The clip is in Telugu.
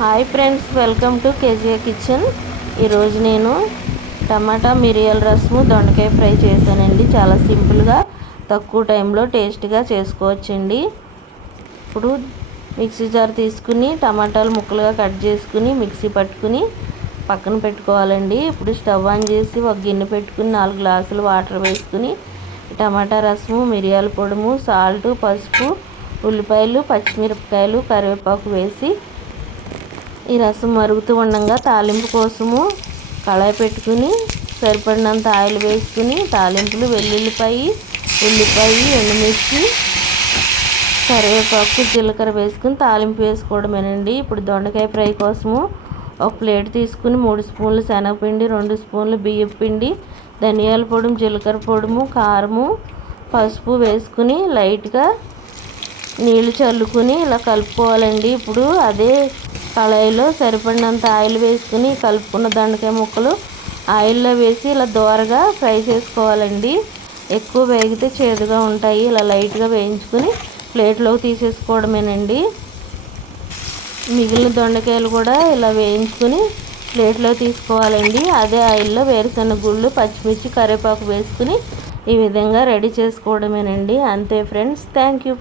Hi friends, welcome to KGA kitchen. ఈరోజు నేను టమాటా మిరియాల రసము దొండకాయ ఫ్రై చేశానండి. చాలా సింపుల్గా తక్కువ టైంలో టేస్టీగా చేసుకోవచ్చండి. ఇప్పుడు మిక్సీ జార్ తీసుకుని టమాటాలు ముక్కలుగా కట్ చేసుకుని మిక్సీ పట్టుకుని పక్కన పెట్టుకోవాలండి. ఇప్పుడు స్టవ్ ఆన్ చేసి ఒక గిన్నె పెట్టుకుని 4 గ్లాసులు వాటర్ వేసుకుని టమాటా రసము, మిరియాల పొడుము, సాల్ట్, పసుపు, ఉల్లిపాయలు, పచ్చిమిరపకాయలు, కరివేపాకు వేసి ఈ రసం మరుగుతూ ఉండగా తాలింపు కోసము కళాయి పెట్టుకుని సరిపడినంత ఆయిల్ వేసుకుని తాలింపులు వెల్లుల్లిపాయ, ఉల్లిపాయ, ఎండుమిర్చి, కరివేపాకు, జీలకర్ర వేసుకుని తాలింపు వేసుకోవడమేనండి. ఇప్పుడు దొండకాయ ఫ్రై కోసము ఒక ప్లేట్ తీసుకుని 3 స్పూన్లు శనగపిండి, 2 స్పూన్లు బియ్యం పిండి, ధనియాల పొడి, జీలకర్ర పొడుము, కారము, పసుపు వేసుకుని లైట్గా నీళ్లు చల్లుకుని ఇలా కలుపుకోవాలండి. ఇప్పుడు అదే కళాయిలో సరిపడినంత ఆయిల్ వేసుకుని కలుపుకున్న దొండకాయ ముక్కలు ఆయిల్లో వేసి ఇలా దోరగా ఫ్రై చేసుకోవాలండి. ఎక్కువ వేగితే చేదుగా ఉంటాయి. ఇలా లైట్గా వేయించుకుని ప్లేట్లోకి తీసేసుకోవడమేనండి. మిగిలిన దొండకాయలు కూడా ఇలా వేయించుకుని ప్లేట్లో తీసుకోవాలండి. అదే ఆయిల్లో వేరుశనగ గుళ్ళు, పచ్చిమిర్చి, కరివేపాకు వేసుకుని ఈ విధంగా రెడీ చేసుకోవడమేనండి. అంతే ఫ్రెండ్స్, థ్యాంక్ యూ.